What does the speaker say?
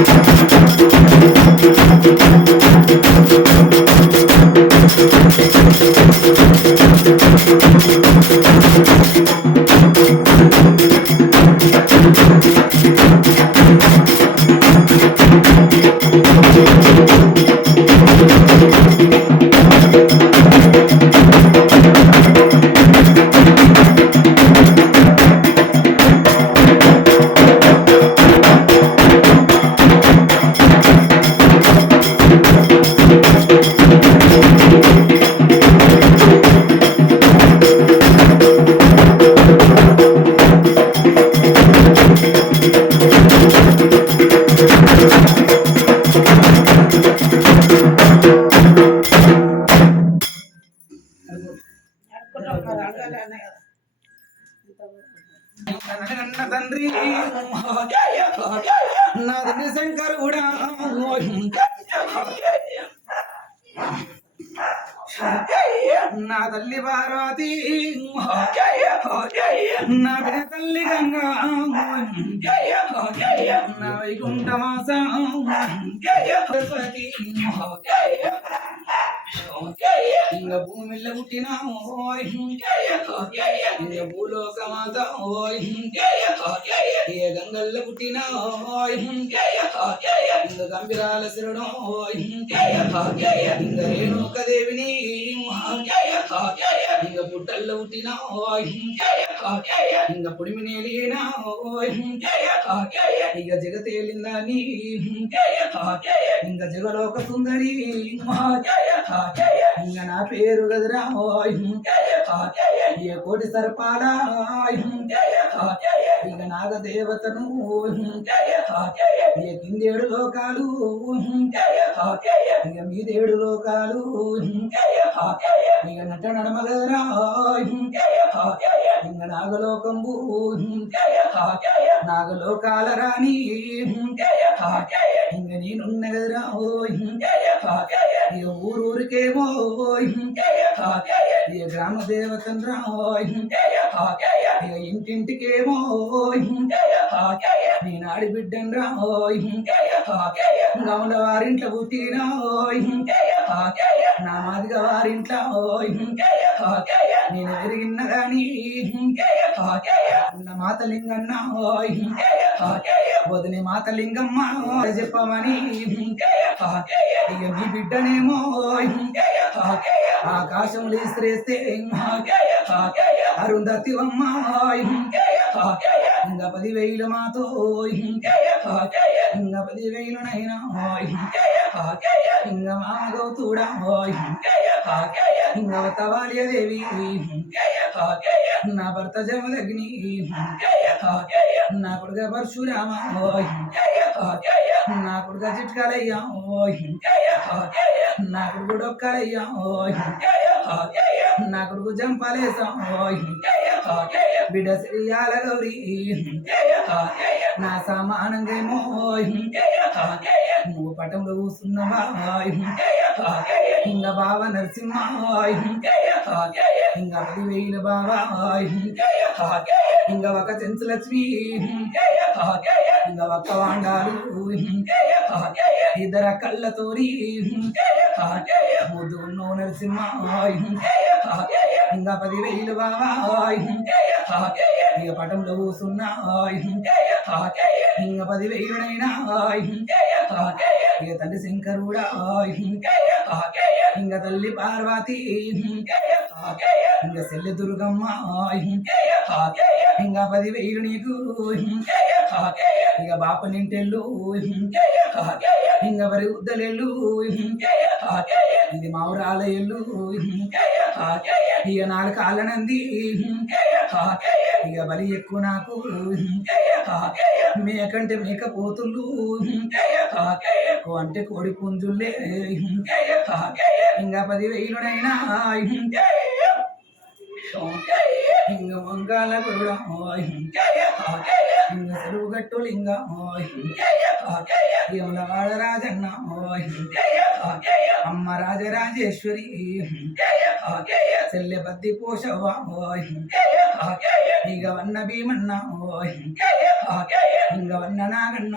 Thank you. కన్న తండ్రి. నా తండ్రి శంకరుడా నా తల్లి పార్వతి. నా బిడ్డ తల్లి గంగా. నా వైకుంఠమాస. సరస్వతి ఇంగ భూమిలో పుట్టిన ఓయ్ భూలోకమాత ఏ గంగల్లో పుట్టిన ఓయ్ గంభీరాల శిరుడు ఓయ్ రేణుక దేవిని ఇంక పుట్టల్లో పుట్టిన ఇంక ఇంగ పుడిమి నేలిన ఓయ్ ఇక జగతేలిందని ఇంగ జగలోక సుందరి ఇంగ నా పేరు గదిరా ఏ కోటి సర్పాల ఇక నాగదేవతను ఏ కిందేడు లోకాలు ఇక మీదేడు లోకాలు ఇక నట నడమగరా ఇంక నాగలోకంబు నాగలోకాల రాణి ఇంక నేనున్న గదిరా ఇక ఊరూరికేమో ఇక గ్రామ దేవతను రా ఇక ఇంటింటికేమో నేను ఆడి బిడ్డను రా గమల వారింట్లో పుట్టినా నా మాదిగ వారింట్లో నేను ఎరిగిన గాని అన్న మాతలింగన్న వదిని మాతలింగమ్మ చెప్పమని ఇక మీ బిడ్డనేమో ఆకాశంలో ఇస్త్రేస్తే అరుంధతి అమ్మాయి ఇంకా పదివేలు మాతో ఇంకా పదివేలు నైనా ఇంకా మామ గౌతుడా ఇంకా దేవి. నా భర్త జమదగ్ని నా కొడుక పరశురామ నా కొడుక చిట్కాలయ్యా నా కొడుకు డొక్కలయ్యా నా కొడుకు జంపాలేసా బిడ్డ శ్రీయాల గౌరీ. నా సమానంగేమో నువ్వు పటంలో కూస్తున్నావా ఇంకా బావ నరసింహ ఇంకా పదివేలు బావా ఇంకా ఒక చెంచు లక్ష్మి ఇంకా ఒక వాండాలు. ఇద్దర కళ్ళతోరి ముద్దు నో నరసింహ ఇంకా పదివేలు బావా ఇక పటంలో సున్నా ఇంకా పదివేలునైనా ఇక తల్లి శంకరుడా ఇంక తల్లి పార్వతి ఇంక సెల్లి దుర్గమ్మ ఇంకా పదివేలు నీకు ఇక బాప నింటెళ్ళు ఇంక మరి ఉద్దలెళ్ళు ఇది మావురాల ఇక నాలుగు కాళ్ళనంది ఇక బలి ఎక్కువ నాకు. మేకంటే మేక పోతుళ్ళు. అంటే కోడి పుంజుల్లే ఇంకా పది వేలుడైనా. ఇంగ వంగాల గురుడ ఇంగ సెరువు గట్టు లింగ. యమలవాడ రాజన్న. అమ్మ రాజరాజేశ్వరి. చెల్లె బద్ది పోషవ ఇక వన్న భీమన్న ఇంగ వన్న నాగన్న